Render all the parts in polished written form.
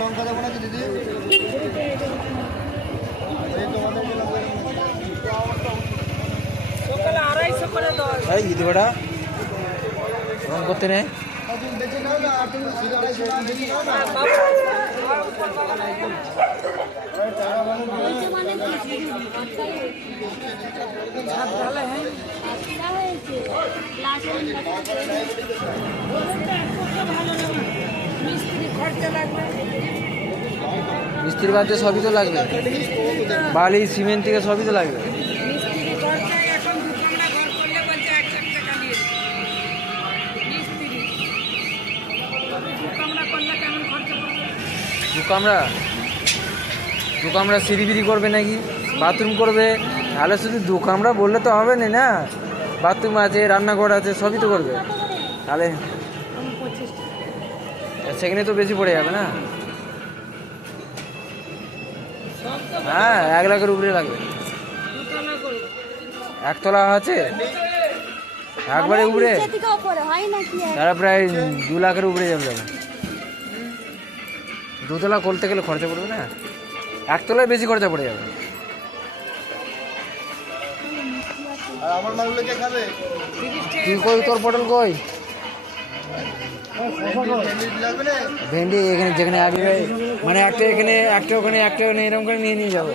লঙ্কা দেবো নাকি দিদি? ইদিবাটা রং করতে নেই মিস্ত্রি বাদে সবই তো লাগবে, বালি সিমেন্ট থেকে সবই তো লাগবে। দু কামরা সিঁড়ি বিড়ি করবে নাকি, বাথরুম করবে, তাহলে শুধু দু কামরা বললে তো হবে না, বাথরুম আছে, রান্নাঘর আছে, সবই তো করবে, তাহলে সেখানে তো বেশি পড়ে যাবে না। হ্যাঁ 1 লাখের উপরে লাগবে। একতলা আছে একবারে উপরে, তারা প্রায় 2 লাখের উপরে যাবে। দুতলা করতে গেলে খরচা পড়বে না, একতলায় বেশি খরচা পড়ে যাবে। তুই কই, তোর পটল কই? ভেন্ডি এখানে যেখানে আসবে, মানে একটা এখানে একটা ওখানে একটা ওখানে এরকম করে নিয়ে যাবো।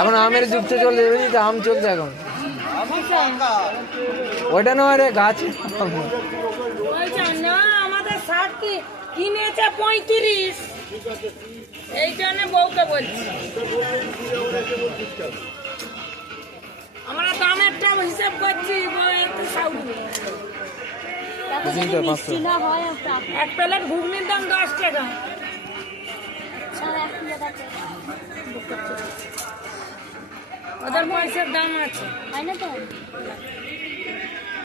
এখন আমের যুগ তো চলছে, বুঝলি, আম চলছে এখন। ওইটা নয় রে, গাছ আমাদের 60 কিনেছে 35, এই জন্য বউকে বলছি আমরা দামেরটা হিসাব করছি। এক প্লেট ঘুগনির দাম 10 টাকা। ওদের পয়সার দাম আছে, তাই না? তো